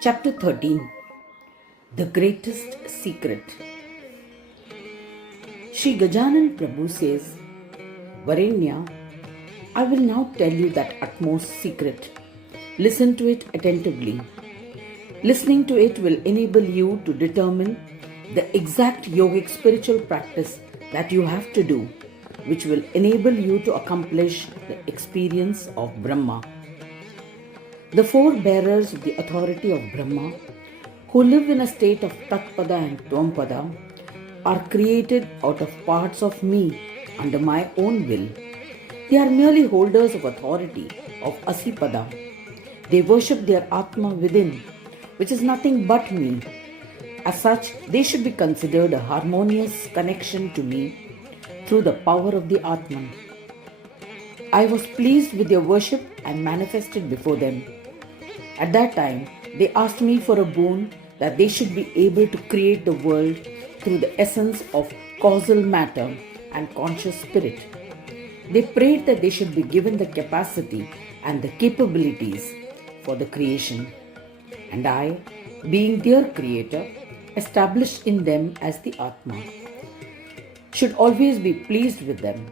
Chapter 13. The Greatest Secret. Sri Gajanan Prabhu says, Varenya, I will now tell you that utmost secret. Listen to it attentively. Listening to it will enable you to determine the exact yogic spiritual practice that you have to do, which will enable you to accomplish the experience of Brahma. The four bearers of the authority of Brahma, who live in a state of Tatpada and Tvampada, are created out of parts of me under my own will. They are merely holders of authority of Asipada. They worship their Atma within, which is nothing but me. As such, they should be considered a harmonious connection to me through the power of the Atman. I was pleased with their worship and manifested before them. At that time, they asked me for a boon that they should be able to create the world through the essence of causal matter and conscious spirit. They prayed that they should be given the capacity and the capabilities for the creation. And I, being their creator, established in them as the Atma, should always be pleased with them.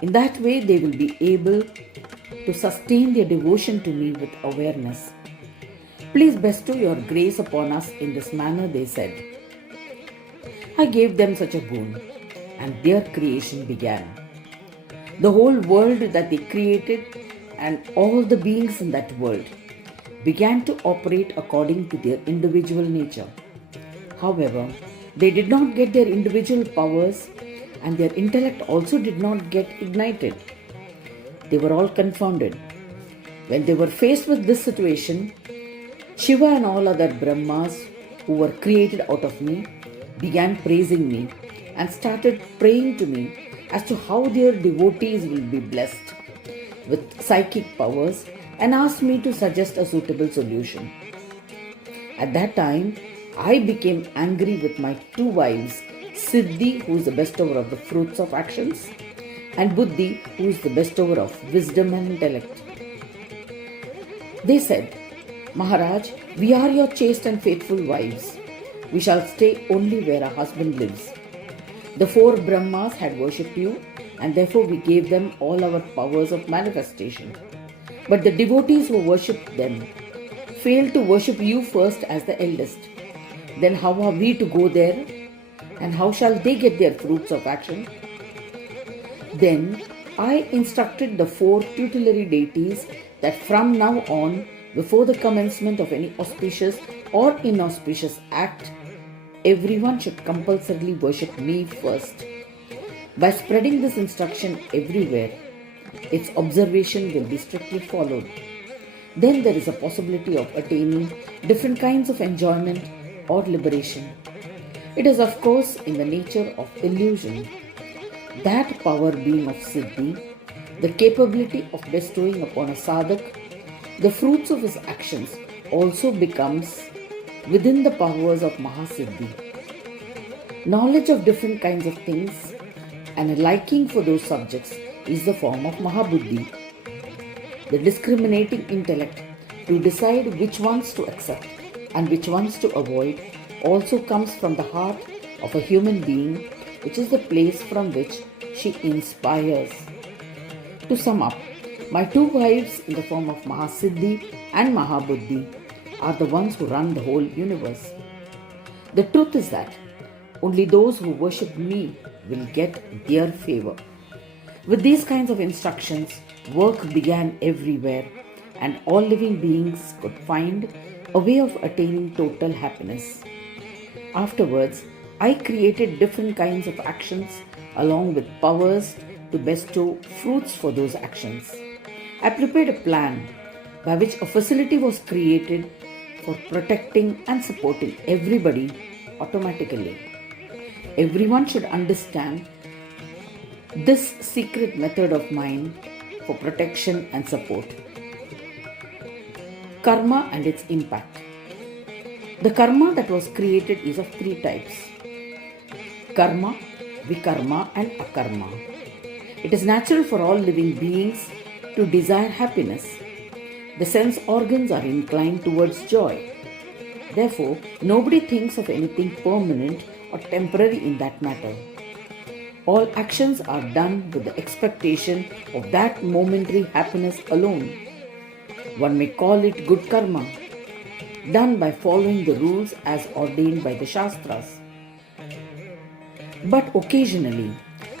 In that way, they will be able to sustain their devotion to me with awareness. Please bestow your grace upon us in this manner, they said. I gave them such a boon, and their creation began. The whole world that they created and all the beings in that world began to operate according to their individual nature. However, they did not get their individual powers, and their intellect also did not get ignited. They were all confounded. When they were faced with this situation, Shiva and all other Brahmas who were created out of me began praising me and started praying to me as to how their devotees will be blessed with psychic powers and asked me to suggest a suitable solution. At that time, I became angry with my two wives, Siddhi, who is the bestower of the fruits of actions, and Buddhi, who is the bestower of wisdom and intellect. They said, Maharaj, we are your chaste and faithful wives. We shall stay only where our husband lives. The four Brahmas had worshipped you, and therefore we gave them all our powers of manifestation. But the devotees who worshipped them failed to worship you first as the eldest. Then how are we to go there? And how shall they get their fruits of action? Then I instructed the four tutelary deities that from now on, before the commencement of any auspicious or inauspicious act, everyone should compulsorily worship me first. By spreading this instruction everywhere, its observation will be strictly followed. Then there is a possibility of attaining different kinds of enjoyment or liberation. It is of course in the nature of illusion. That power being of Siddhi, the capability of bestowing upon a sadhak the fruits of his actions, also becomes within the powers of Mahasiddhi. Knowledge of different kinds of things and a liking for those subjects is the form of Mahabuddhi. The discriminating intellect to decide which ones to accept and which ones to avoid also comes from the heart of a human being, which is the place from which she inspires. To sum up, my two wives in the form of Mahasiddhi and Mahabuddhi are the ones who run the whole universe. The truth is that only those who worship me will get their favor. With these kinds of instructions, work began everywhere, and all living beings could find a way of attaining total happiness. Afterwards, I created different kinds of actions along with powers to bestow fruits for those actions. I prepared a plan by which a facility was created for protecting and supporting everybody automatically. Everyone should understand this secret method of mine for protection and support. Karma and its impact. The karma that was created is of three types: karma, vikarma, and akarma. It is natural for all living beings to desire happiness. The sense organs are inclined towards joy. Therefore, nobody thinks of anything permanent or temporary in that matter. All actions are done with the expectation of that momentary happiness alone. One may call it good karma, done by following the rules as ordained by the Shastras. But occasionally,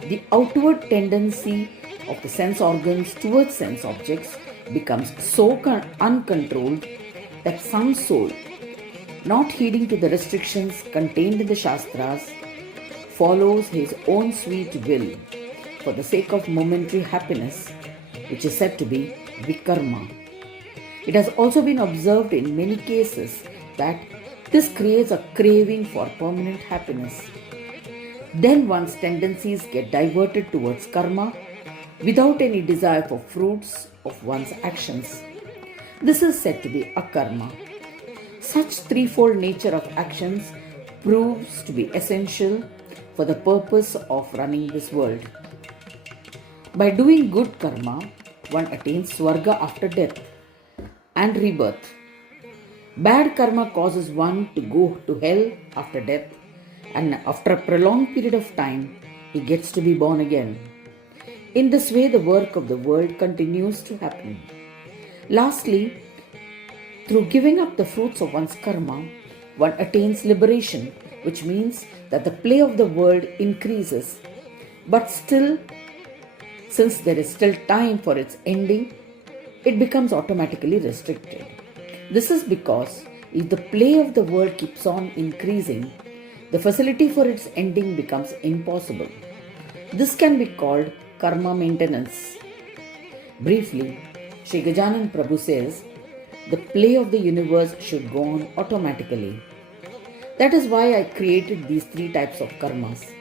the outward tendency of the sense organs towards sense objects becomes so uncontrolled that some soul, not heeding to the restrictions contained in the Shastras, follows his own sweet will for the sake of momentary happiness, which is said to be vikarma. It has also been observed in many cases that this creates a craving for permanent happiness. Then one's tendencies get diverted towards karma without any desire for fruits of one's actions. This is said to be akarma. Such threefold nature of actions proves to be essential for the purpose of running this world. By doing good karma, one attains swarga after death and rebirth. Bad karma causes one to go to hell after death, and after a prolonged period of time, he gets to be born again. In this way, the work of the world continues to happen. Lastly, through giving up the fruits of one's karma, one attains liberation, which means that the play of the world increases. But still, since there is still time for its ending, it becomes automatically restricted. This is because if the play of the world keeps on increasing, the facility for its ending becomes impossible. This can be called karma maintenance. Briefly, Sri Gajanan Prabhu says, the play of the universe should go on automatically. That is why I created these three types of karmas.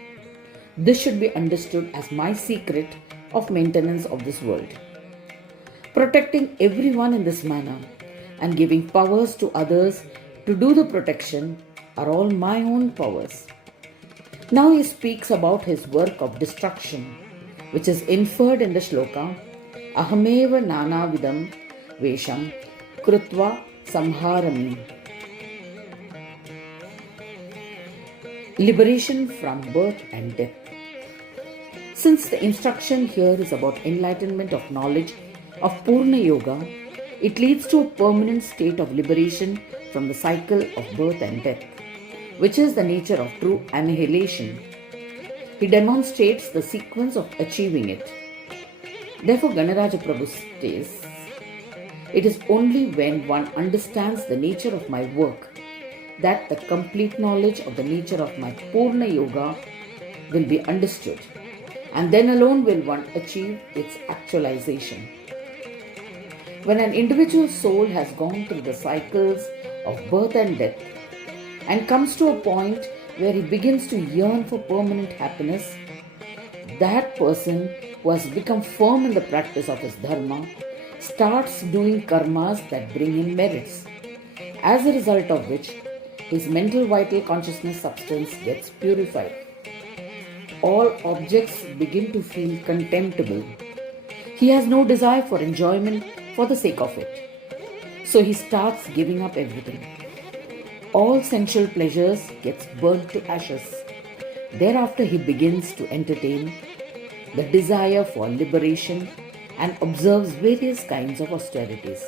This should be understood as my secret of maintenance of this world. Protecting everyone in this manner and giving powers to others to do the protection are all my own powers. Now he speaks about his work of destruction, which is inferred in the shloka, Ahameva nanavidam vesham krutva samharami. Liberation from birth and death. Since the instruction here is about enlightenment of knowledge of Purna Yoga, it leads to a permanent state of liberation from the cycle of birth and death, which is the nature of true annihilation. He demonstrates the sequence of achieving it. Therefore, Ganaraja Prabhu says, it is only when one understands the nature of my work that the complete knowledge of the nature of my Purna Yoga will be understood, and then alone will one achieve its actualization. When an individual soul has gone through the cycles of birth and death and comes to a point where he begins to yearn for permanent happiness, that person who has become firm in the practice of his dharma starts doing karmas that bring him merits, as a result of which his mental vital consciousness substance gets purified. All objects begin to feel contemptible. He has no desire for enjoyment for the sake of it. So he starts giving up everything. All sensual pleasures gets burnt to ashes. Thereafter he begins to entertain the desire for liberation and observes various kinds of austerities.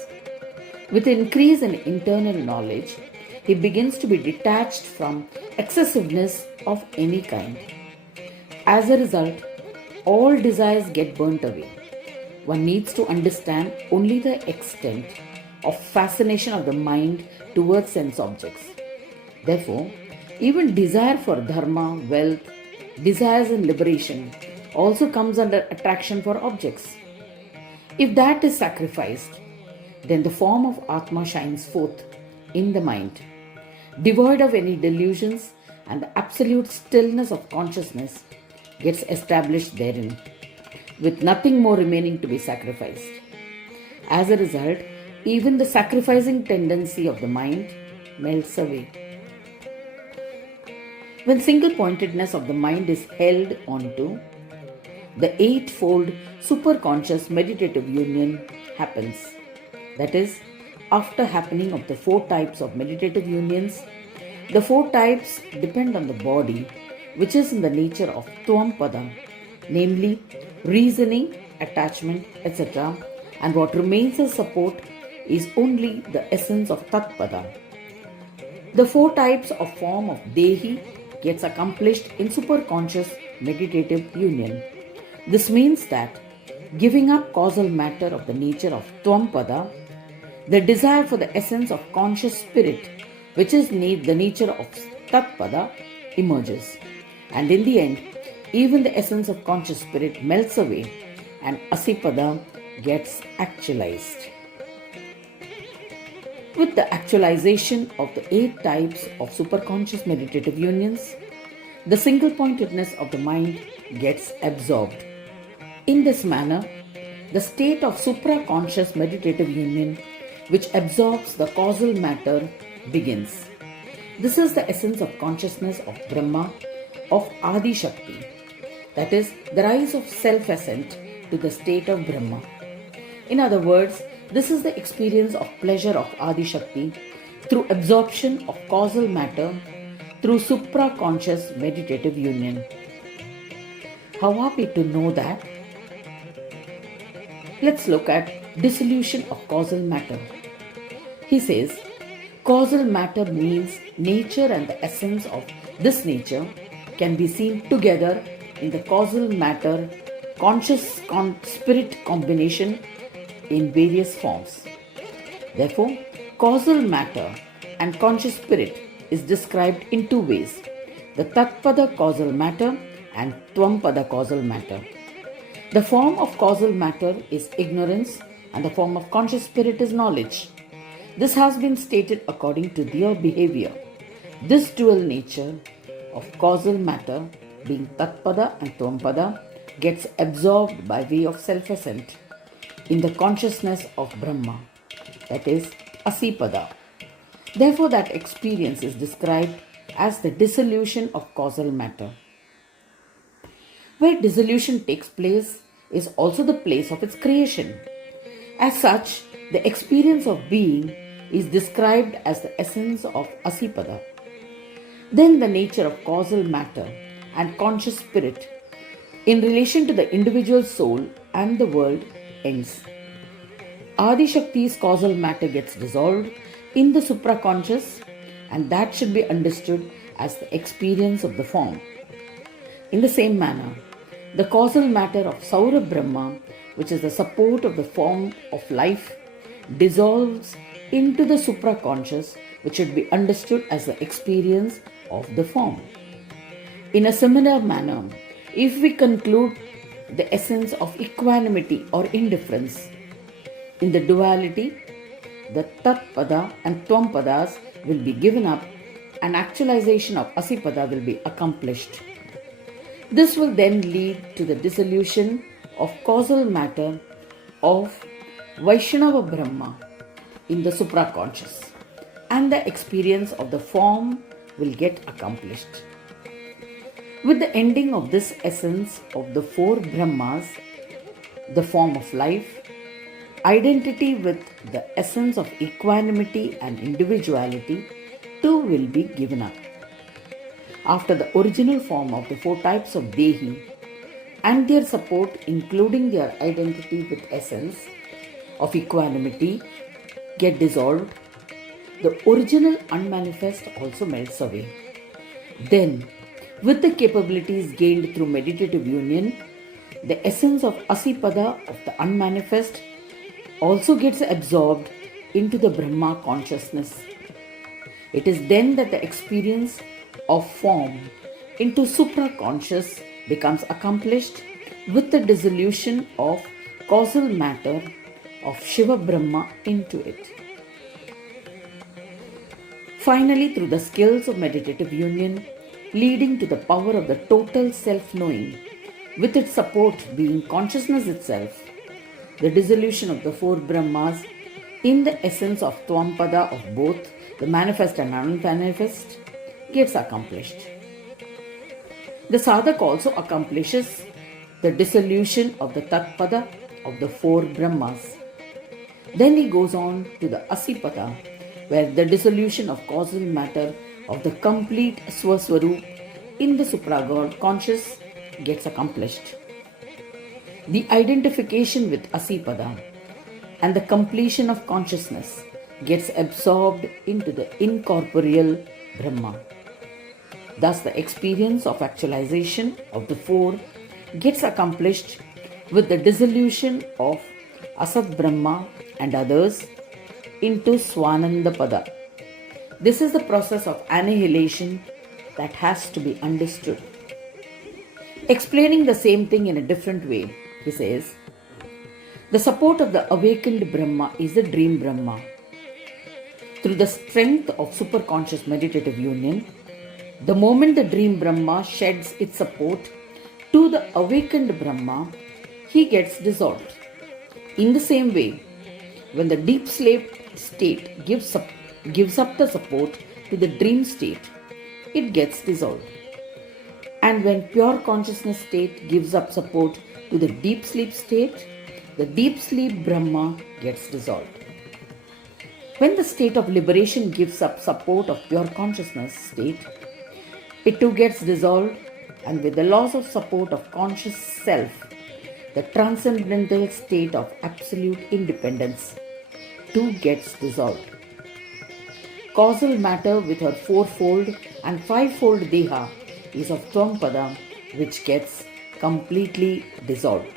With increase in internal knowledge, he begins to be detached from excessiveness of any kind. As a result, all desires get burnt away. One needs to understand only the extent of fascination of the mind towards sense objects. Therefore, even desire for dharma, wealth, desires and liberation also comes under attraction for objects. If that is sacrificed, then the form of Atma shines forth in the mind, devoid of any delusions, and the absolute stillness of consciousness gets established therein, with nothing more remaining to be sacrificed. As a result, even the sacrificing tendency of the mind melts away. When single-pointedness of the mind is held onto, the eightfold superconscious meditative union happens. That is, after happening of the four types of meditative unions. The four types depend on the body, which is in the nature of Tvampada, namely reasoning, attachment, etc. And what remains as support is only the essence of Tatpada. The four types of form of Dehi gets accomplished in superconscious meditative union. This means that giving up causal matter of the nature of Tvampada, the desire for the essence of conscious spirit, which is the nature of Tatpada, emerges. And in the end, even the essence of conscious spirit melts away and Asipada gets actualized. With the actualization of the 8 types of superconscious meditative unions, the single pointedness of the mind gets absorbed. In this manner, the state of supraconscious meditative union, which absorbs the causal matter, begins. This is the essence of consciousness of Brahma, of Adi Shakti, that is, the rise of self-ascent to the state of Brahma. In other words, this is the experience of pleasure of Adi Shakti through absorption of causal matter through supraconscious meditative union. How are we to know that? Let's look at dissolution of causal matter. He says, causal matter means nature and the essence of this nature can be seen together in the causal matter conscious spirit combination in various forms. Therefore, causal matter and conscious spirit is described in two ways, the Tatpada causal matter and Tvampada causal matter. The form of causal matter is ignorance and the form of conscious spirit is knowledge. This has been stated according to their behavior. This dual nature of causal matter, being Tatpada and Tvampada, gets absorbed by way of self-ascent in the consciousness of Brahma, that is Asipada. Therefore, that experience is described as the dissolution of causal matter. Where dissolution takes place is also the place of its creation. As such, the experience of being is described as the essence of Asipada. Then the nature of causal matter and conscious spirit in relation to the individual soul and the world ends. Adi Shakti's causal matter gets dissolved in the supraconscious, and that should be understood as the experience of the form. In the same manner, the causal matter of Saura Brahma, which is the support of the form of life, dissolves into the supraconscious, which should be understood as the experience of the form. In a similar manner, if we conclude the essence of equanimity or indifference in the duality, the Tatpada and Tvampadas will be given up and actualization of Asipada will be accomplished. This will then lead to the dissolution of causal matter of Vaishnava Brahma in the supraconscious, and the experience of the form will get accomplished. With the ending of this essence of the four Brahmas, the form of life, identity with the essence of equanimity and individuality too will be given up. After the original form of the four types of Dehi and their support, including their identity with essence of equanimity, get dissolved, the original unmanifest also melts away. Then, with the capabilities gained through meditative union, the essence of Asipada of the unmanifest also gets absorbed into the Brahma consciousness. It is then that the experience of form into supraconscious becomes accomplished with the dissolution of causal matter of Shiva Brahma into it. Finally, through the skills of meditative union, leading to the power of the total self-knowing, with its support being consciousness itself, the dissolution of the four Brahmas in the essence of Tvampada of both the manifest and unmanifest gets accomplished. The sadhak also accomplishes the dissolution of the Tatpada of the four Brahmas. Then he goes on to the Asipada, where the dissolution of causal matter of the complete Swaswarup in the supragod conscious gets accomplished. The identification with Asipada and the completion of consciousness gets absorbed into the incorporeal Brahma. Thus, the experience of actualization of the four gets accomplished with the dissolution of Asat Brahma and others into Swananda Pada. This is the process of annihilation that has to be understood. Explaining the same thing in a different way, he says, the support of the awakened Brahma is the dream Brahma. Through the strength of superconscious meditative union, the moment the dream Brahma sheds its support to the awakened Brahma, he gets dissolved. In the same way, when the deep sleep state gives up the support to the dream state, it gets dissolved. And when pure consciousness state gives up support to the deep sleep state, the deep sleep Brahma gets dissolved. When the state of liberation gives up support of pure consciousness state, it too gets dissolved, and with the loss of support of conscious self, the transcendental state of absolute independence too gets dissolved. Causal matter with her fourfold and fivefold Deha is of Tvampada, which gets completely dissolved.